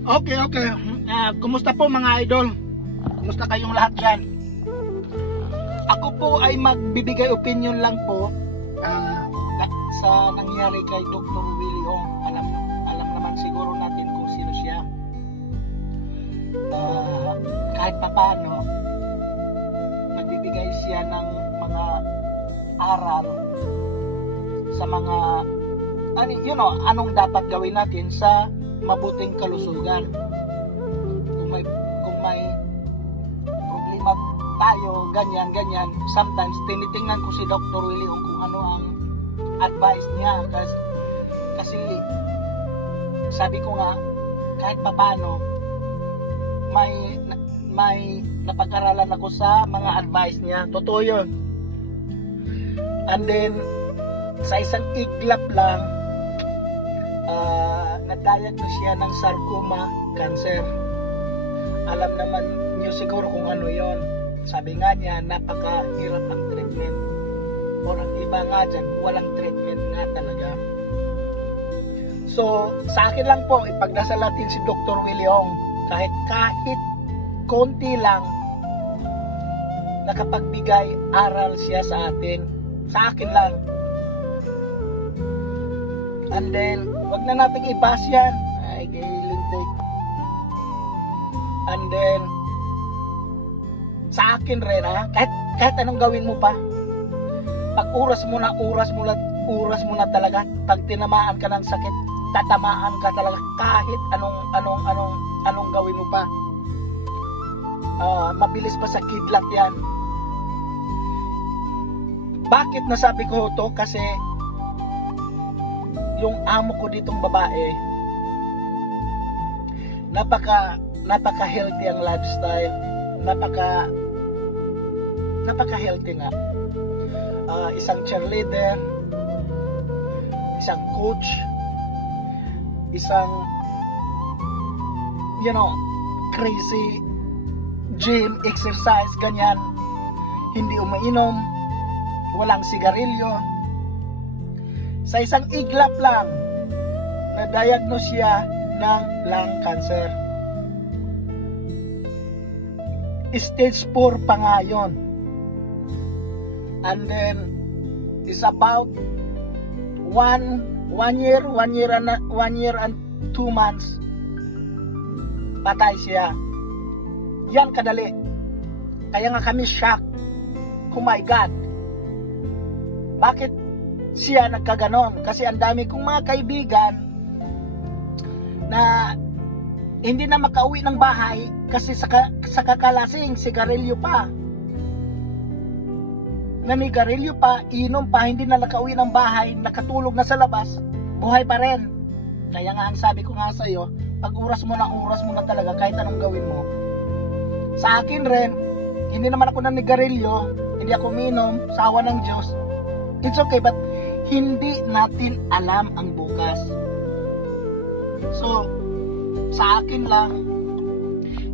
Okay, okay. Kumusta po mga idol? Kumusta kayong lahat dyan? Ako po ay magbibigay opinion lang po sa nangyari kay Dr. Willie Ong. Alam naman siguro natin kung sino siya. Kahit papano, nagbibigay siya ng mga aral sa mga anong dapat gawin natin sa mabuting kalusugan. Kung may problema tayo, ganyan, sometimes tinitingnan ko si Dr. Willie kung ano ang advice niya, kasi sabi ko nga, kahit papano may napag-aralan ako sa mga advice niya. Totoo yun. And then sa isang iglap lang, na-diagnose siya ng sarcoma cancer. Alam naman niyo siguro kung ano yon. Sabi nga niya, napakahirap ang treatment. O ang iba nga dyan, walang treatment nga talaga. So, sa akin lang po, ipagdasal natin si Dr. Willie Ong. Kahit konti lang, nakapagbigay aral siya sa atin. Sa akin lang. And then, wag na natin i-bash yan. Ay, kay lintik. And then, sa akin rin kahit anong gawin mo pa, pag oras mo na talaga, pag tinamaan ka ng sakit, tatamaan ka talaga kahit anong gawin mo pa. Mabilis pa sa kidlat yan. Bakit nasabi ko to? Kasi yung amo ko ditong babae, napaka healthy ang lifestyle, napaka healthy nga. Isang cheerleader, isang coach, isang crazy gym, exercise, ganyan, hindi umainom, walang sigarilyo. Sa isang iglap lang, na-diagnose siya ng lung cancer. Stage 4 pa nga yun. And then, it's about 1 year and 2 months, patay siya. Yan kadali. Kaya nga kami shock. Oh my God. Bakit siya nagkaganon? Kasi ang dami kong mga kaibigan na hindi na makauwi ng bahay kasi sa kakalasing, sigarilyo pa. Nanigarilyo pa, inom pa, hindi na nakauwi ng bahay, nakatulog na sa labas, buhay pa rin. Kaya nga ang sabi ko nga sa iyo, pag oras mo na talaga kahit anong gawin mo. Sa akin rin, hindi naman ako nanigarilyo, hindi ako minom, sa awa ng Diyos. It's okay, but hindi natin alam ang bukas. So, sa akin lang,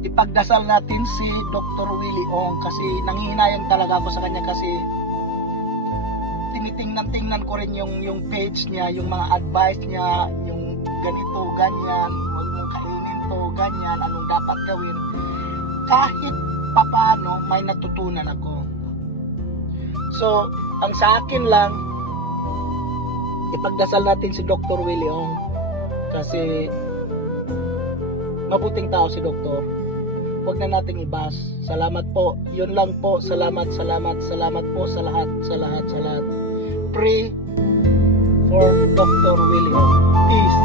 ipagdasal natin si Dr. Willie Ong kasi nanghihinayang talaga ako sa kanya kasi tinitingnan ko rin yung page niya, yung mga advice niya, yung ganito, ganyan, huwag mong kainin to, ganyan, anong dapat gawin. Kahit papano may natutunan ako. So, ang sa akin lang, ipagdasal natin si Dr. Willie Ong kasi mabuting tao si Doktor. Huwag na nating ibas. Salamat po. Yun lang po. Salamat po sa lahat. Pray for Dr. Willie Ong. Peace.